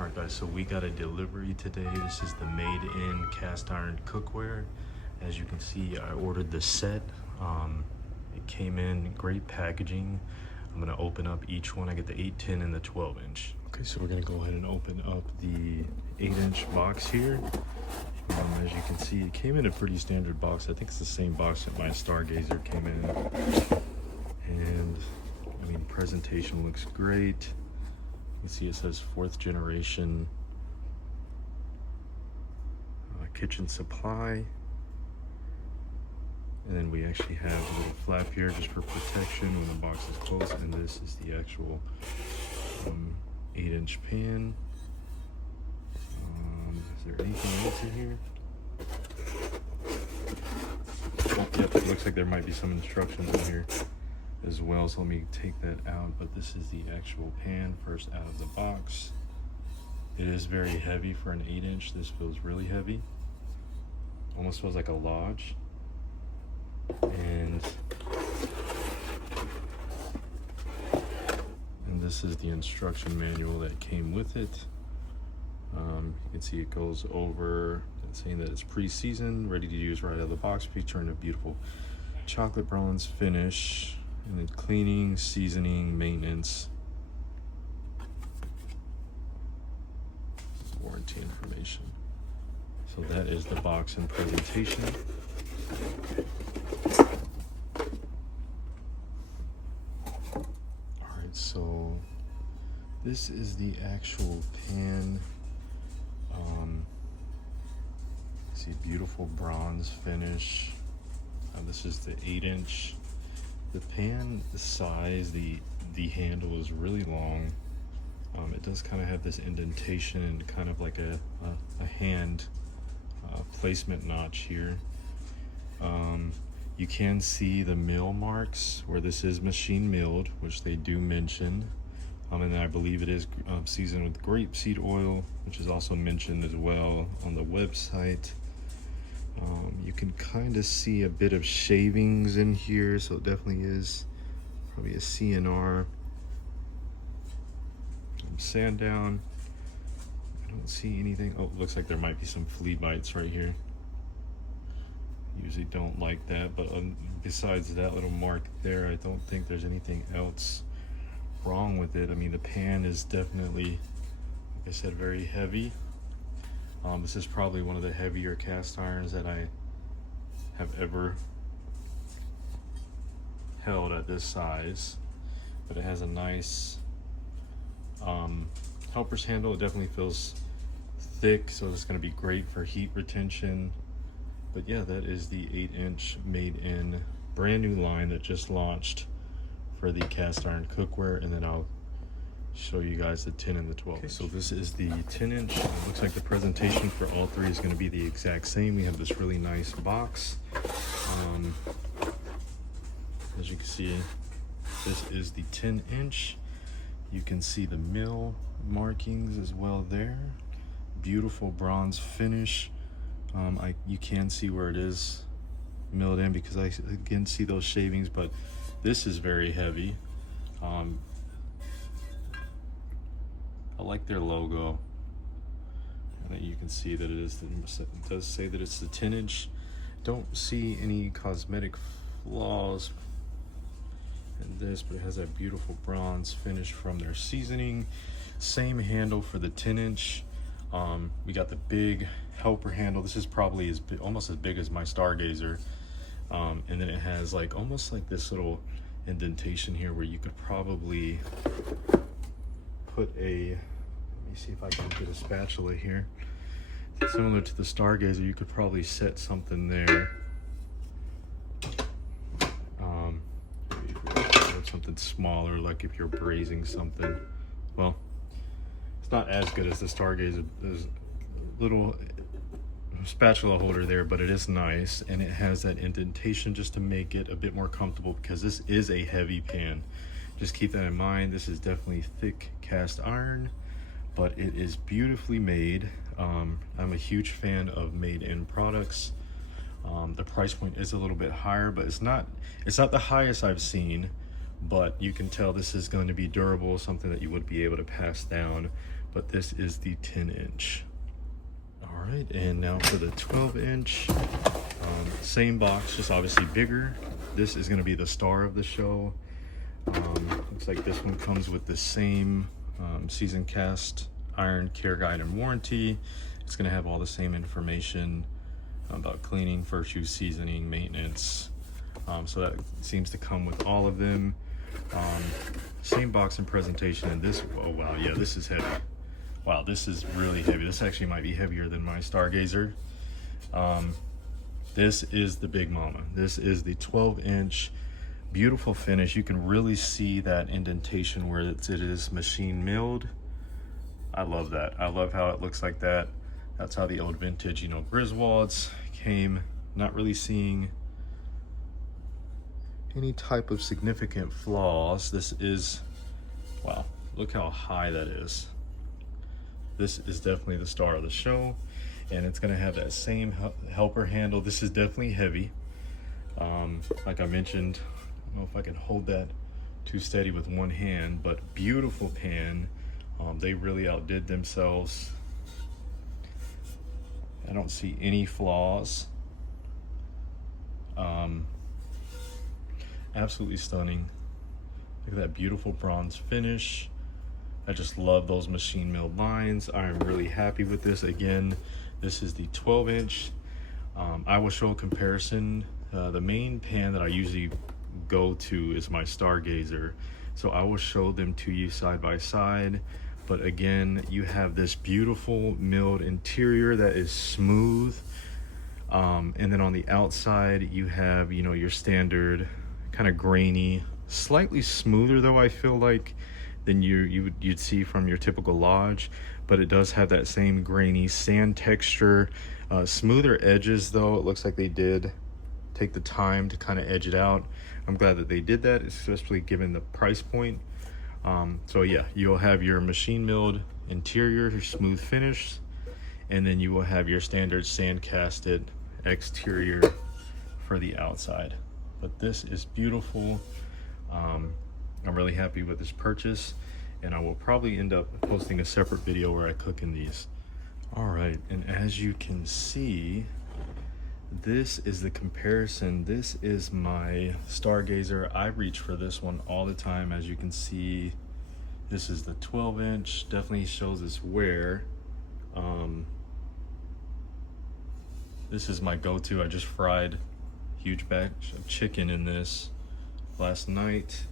Alright guys, so we got a delivery today. This is the made-in cast iron cookware. As you can see, I ordered the set. It came in great packaging. I'm gonna open up each one. I get the 8, 10, and the 12 inch. Okay, so we're gonna go ahead and open up the 8-inch box here. As you can see, it came in a pretty standard box. I think it's the same box that my Stargazer came in. And I mean, presentation looks great. You can see it says 4th generation kitchen supply. And then we actually have a little flap here just for protection when the box is closed. And this is the actual 8-inch pan. Is there anything else in here? Oh, yep, it looks like there might be some instructions in here as well, so let me take that out. But this is the actual pan first out of the box. It is very heavy for an 8-inch. This feels really heavy, almost feels like a lodge. And this is the instruction manual that came with it. You can see it goes over saying that it's pre-seasoned, ready to use right out of the box, featuring a beautiful chocolate bronze finish. And then cleaning, seasoning, maintenance, warranty information. So that is the box and presentation. Alright, so this is the actual pan. See, beautiful bronze finish. This is the 8-inch. The pan size, the handle is really long. It does kind of have this indentation and kind of like a hand placement notch here. You can see the mill marks where this is machine milled, which they do mention. And I believe it is seasoned with grapeseed oil, which is also mentioned as well on the website. You can kind of see a bit of shavings in here, so it definitely is probably a CNR. Sand down. I don't see anything. Oh, looks like there might be some flea bites right here. Usually don't like that, but besides that little mark there, I don't think there's anything else wrong with it. I mean, the pan is definitely, like I said, very heavy. This is probably one of the heavier cast irons that I have ever held at this size, but it has a nice helper's handle. It definitely feels thick, so it's going to be great for heat retention. But yeah, that is the 8-inch made in brand new line that just launched for the cast iron cookware, and then I'll show you guys the 10 and the 12. Okay, so this is the 10-inch. It looks like the presentation for all three is going to be the exact same. We have this really nice box. As you can see, this is the 10-inch. You can see the mill markings as well there. Beautiful bronze finish. You can see where it is milled in because I again see those shavings, but this is very heavy. I like their logo, and you can see that it does say that it's the 10-inch. Don't see any cosmetic flaws in this, but it has that beautiful bronze finish from their seasoning. Same handle for the 10-inch. We got the big helper handle. This is probably almost as big as my Stargazer. And then it has like almost like this little indentation here where you could probably put a, let me see if I can get a spatula here. Similar to the Stargazer, you could probably set something there. Maybe if you something smaller, like if you're braising something. Well, it's not as good as the Stargazer. There's a little spatula holder there, but it is nice, and it has that indentation just to make it a bit more comfortable because this is a heavy pan. Just keep that in mind. This is definitely thick cast iron, but it is beautifully made. I'm a huge fan of made-in products. The price point is a little bit higher, but it's not the highest I've seen, but you can tell this is going to be durable, something that you would be able to pass down but this is the 10-inch. All right, and now for the 12-inch, same box, just obviously bigger. This is gonna be the star of the show. Looks like this one comes with the same season cast iron care guide and warranty. It's gonna have all the same information about cleaning, first use, seasoning, maintenance. So that seems to come with all of them. Same box and presentation, and this, oh wow, yeah, this is heavy. Wow, this is really heavy. This actually might be heavier than my Stargazer. This is the big mama. This is the 12-inch, beautiful finish. You can really see that indentation where it is machine milled. I love that. I love how it looks like that. That's how the old vintage, you know, Griswolds came. Not really seeing any type of significant flaws. This is, wow, look how high that is. This is definitely the star of the show, and it's gonna have that same helper handle. This is definitely heavy. Like I mentioned, I don't know if I can hold that too steady with one hand, but beautiful pan. They really outdid themselves. I don't see any flaws. Absolutely stunning. Look at that beautiful bronze finish. I just love those machine milled lines. I am really happy with this. Again, this is the 12-inch. I will show a comparison. The main pan that I usually go to is my Stargazer, so I will show them to you side by side. But again, you have this beautiful milled interior that is smooth, and then on the outside you have, you know, your standard kind of grainy, slightly smoother though, I feel like, than you'd see from your typical Lodge, but it does have that same grainy sand texture. Smoother edges though. It looks like they did take the time to kind of edge it out. I'm glad that they did that, especially given the price point. So yeah, you'll have your machine milled interior, your smooth finish, and then you will have your standard sand casted exterior for the outside. But this is beautiful. I'm really happy with this purchase, and I will probably end up posting a separate video where I cook in these. All right, and as you can see, this is the comparison. This is my Stargazer. I reach for this one all the time. As you can see, this is the 12-inch. Definitely shows its wear. This is my go-to. I just fried a huge batch of chicken in this last night.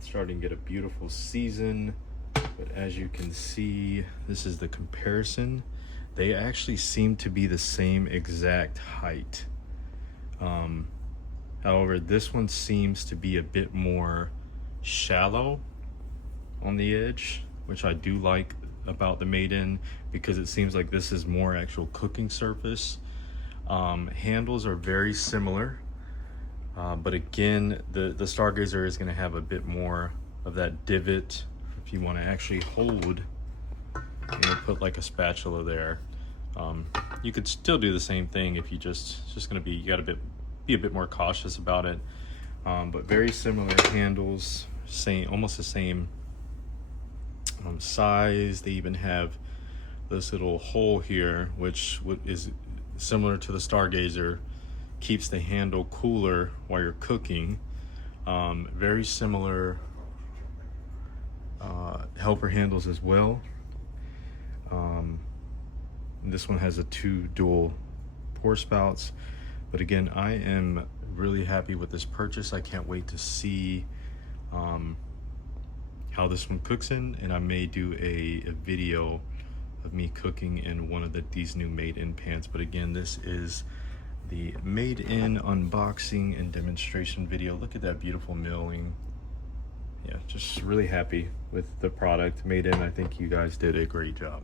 Starting to get a beautiful season, but as you can see, this is the comparison. They actually seem to be the same exact height. However, this one seems to be a bit more shallow on the edge, which I do like about the Made-In, because it seems like this is more actual cooking surface. Handles are very similar. But again, the Stargazer is going to have a bit more of that divot if you want to actually hold, you know, put like a spatula there. You could still do the same thing if you it's just going to be, you got to be a bit more cautious about it. But very similar handles, almost the same size. They even have this little hole here, which is similar to the Stargazer. Keeps the handle cooler while you're cooking. Very similar helper handles as well. This one has 2 dual pour spouts, but again, I am really happy with this purchase. I can't wait to see how this one cooks in, and I may do a video of me cooking in one of these new Made-In pans. But again, this is the Made-In unboxing and demonstration video. Look at that beautiful milling. Yeah, just really happy with the product. Made-In, I think you guys did a great job.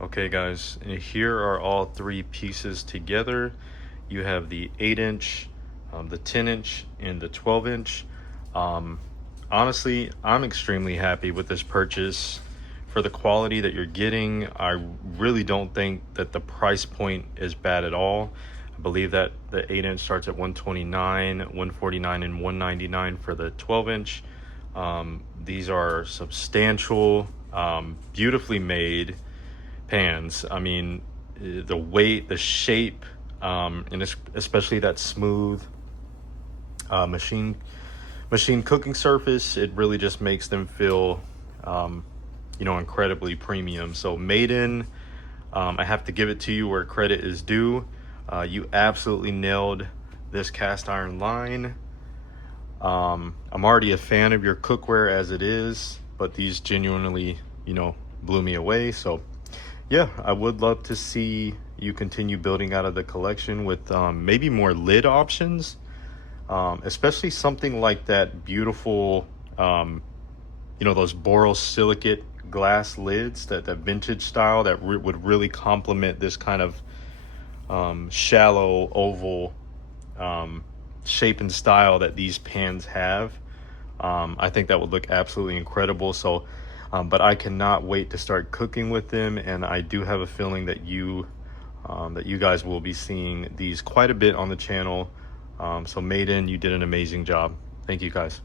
Okay guys, and here are all 3 pieces together. You have the 8-inch, the 10-inch, and the 12-inch. Honestly, I'm extremely happy with this purchase. For the quality that you're getting, I really don't think that the price point is bad at all. I believe that the 8-inch starts at $129, $149, and $199 for the 12-inch. These are substantial, beautifully made pans. I mean, the weight, the shape, and especially that smooth machine cooking surface, it really just makes them feel incredibly premium. So Maiden, I have to give it to you where credit is due. You absolutely nailed this cast iron line. I'm already a fan of your cookware as it is, but these genuinely blew me away. So yeah, I would love to see you continue building out of the collection with maybe more lid options, especially something like that beautiful, those borosilicate glass lids, that vintage style that would really complement this kind of shallow oval shape and style that these pans have. I think that would look absolutely incredible. So but I cannot wait to start cooking with them, and I do have a feeling that you guys will be seeing these quite a bit on the channel. So Maiden, you did an amazing job. Thank you guys.